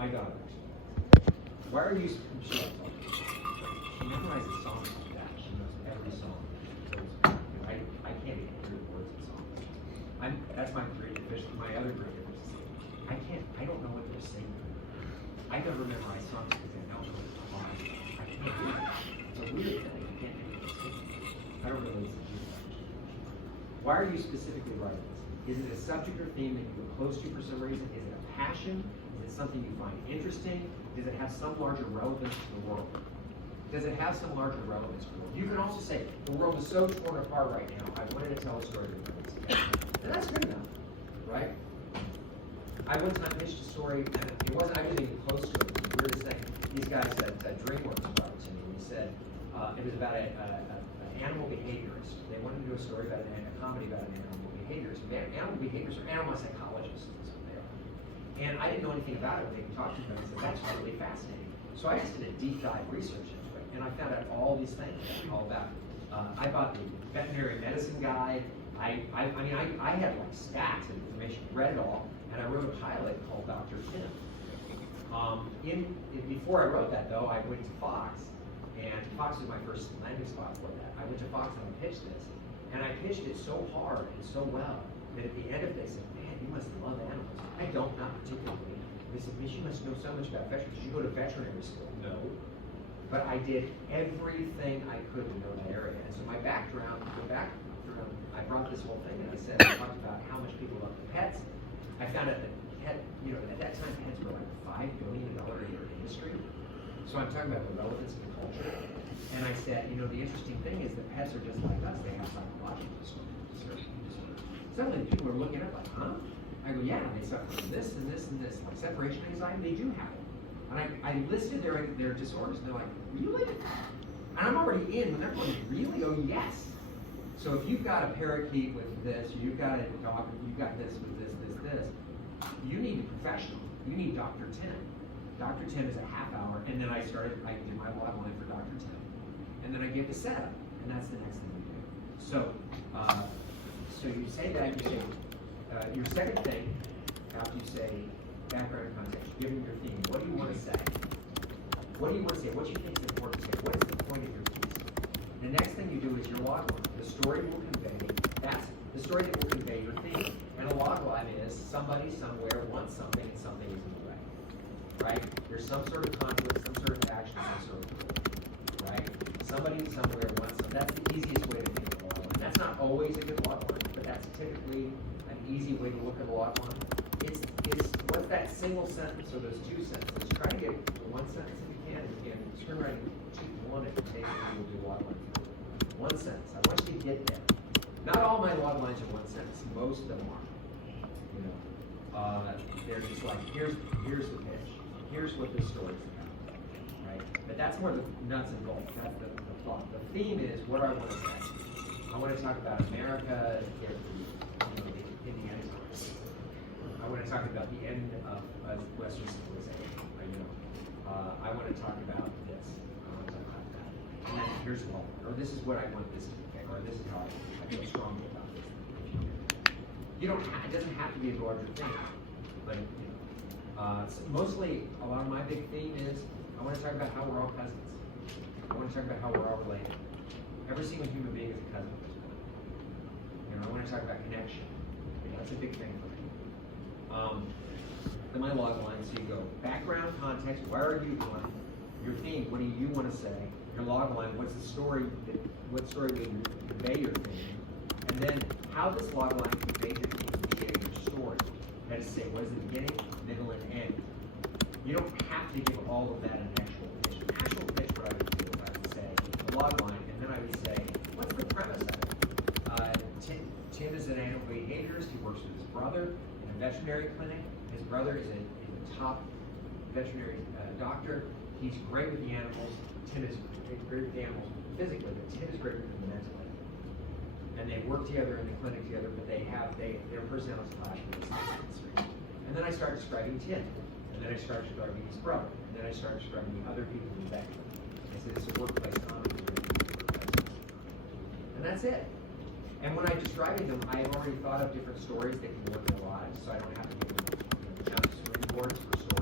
my daughter. Why are you? She memorizes songs like that. She knows every song. So I can't even hear the words of songs. That's my grade division. My other grade division. I don't know what they're singing. I never memorize songs because I don't know what it's called. I can't do it. It's a weird thing. I can't do it. I don't really do that. Why are you specifically writing this? Is it a subject or theme that you get close to for some reason? Is it a passion? Is it something you find interesting? Does it have some larger relevance to the world? Does it have some larger relevance to the world? You can also say, the world is so torn apart right now, I wanted to tell a story that brings it together. And that's good enough, right? I one time pitched a story, and it wasn't, I wasn't even close to it. It was the weirdest thing. These guys at DreamWorks brought it to me, and he said, it was about an animal behaviorist. They wanted to do a story about a comedy about an animal behaviorist. Animal behaviorists are animal psychologists, is what they are. And I didn't know anything about it when they talked to me. I said, that's really fascinating. So I just did a deep dive research into it, and I found out all these things all about it. I bought the veterinary medicine guide. I mean, I had like stacks of information, read it all, and I wrote a pilot called Dr. Tim. Before I wrote that, though, I went to Fox, and Fox was my first landing spot for that. I went to Fox and I pitched this, and I pitched it so hard and so well that at the end of it, they said, man, you must love animals. I don't, not particularly. They said, Miss, you must know so much about veterinary. Did you go to veterinary school? No. But I did everything I could to know that area. And so my background, I brought this whole thing, and I talked about how much people love pets. I found out that at that time, pets were like $5 billion a year industry. So I'm talking about the relevance of the culture. And I said, the interesting thing is that pets are just like us. They have psychological disorders. Suddenly people are looking up like, huh? I go, yeah, they suffer from this and this and this. Like separation anxiety, they do have it. And I listed their disorders, and they're like, really? And I'm already in, and they're going, really? Oh, yes. So if you've got a parakeet with this, you've got a dog, you've got this with this, you need a professional. You need Dr. Tim. Dr. Tim is a half hour, and then I did my log line for Dr. Tim. And then I give the setup, and that's the next thing we do. So, so you say that, you say, your second thing, after you say background and context, you give them your theme. What do you want to say? What do you want to say? What do you think is important to say? What is the point of your piece? The next thing you do is your log line. The story will convey, that's the story that will convey your theme. And a log line is somebody somewhere wants something and something is in the way. Right? There's some sort of conflict, some sort of action, some sort of goal. Right? Somebody somewhere wants something. That's the easiest way to think of a log line. That's not always a good log line, but that's typically an easy way to look at a log line. It's what's that single sentence or those two sentences? Try to get one sentence if you can. If you can turn right to one if you take it, you'll do log line. One sentence. I want you to get there. Not all my log lines are one sentence. Most of them are. They're just like, here's the pitch. Here's what this story's about. Right? But that's more the nuts and bolts. That's the plot. The theme is what I want to say. I want to talk about America, the Indiana times. I want to talk about the end of Western civilization. I want to talk about this. I want to talk about that. And then here's what, or this is what I want this to be, or this is how I feel strongly about this. It doesn't have to be a larger thing, but mostly a lot of my big theme is I want to talk about how we're all cousins. I want to talk about how we're all related. Every single human being is a cousin at this point. I want to talk about connection. That's a big thing for me. Then my log line, so you go background, context, where are you going? Your theme, what do you want to say? Your log line, what's the story? What story will you convey your theme? And then how this log line conveys your theme to share your story. That is to say, what is the beginning, middle, and end? You don't have to give all of that an actual pitch. An actual pitch, what I would do is I would say a log line, and then I would say, what's the premise of it? Tim is an animal behaviorist. He works with his brother in a veterinary clinic. His brother is a top veterinary doctor. He's great with the animals. Tim is great with the animals physically, but Tim is great with them mentally. And they work together in the clinic together, but their personalities clash with the And then I start describing Tim. And then I start describing his brother. And then I start describing the other people in that clinic. I say it's a workplace comedy. And that's it. And when I'm describing them, I've already thought of different stories that can work in their lives, so I don't have to give them jump springboards for stories.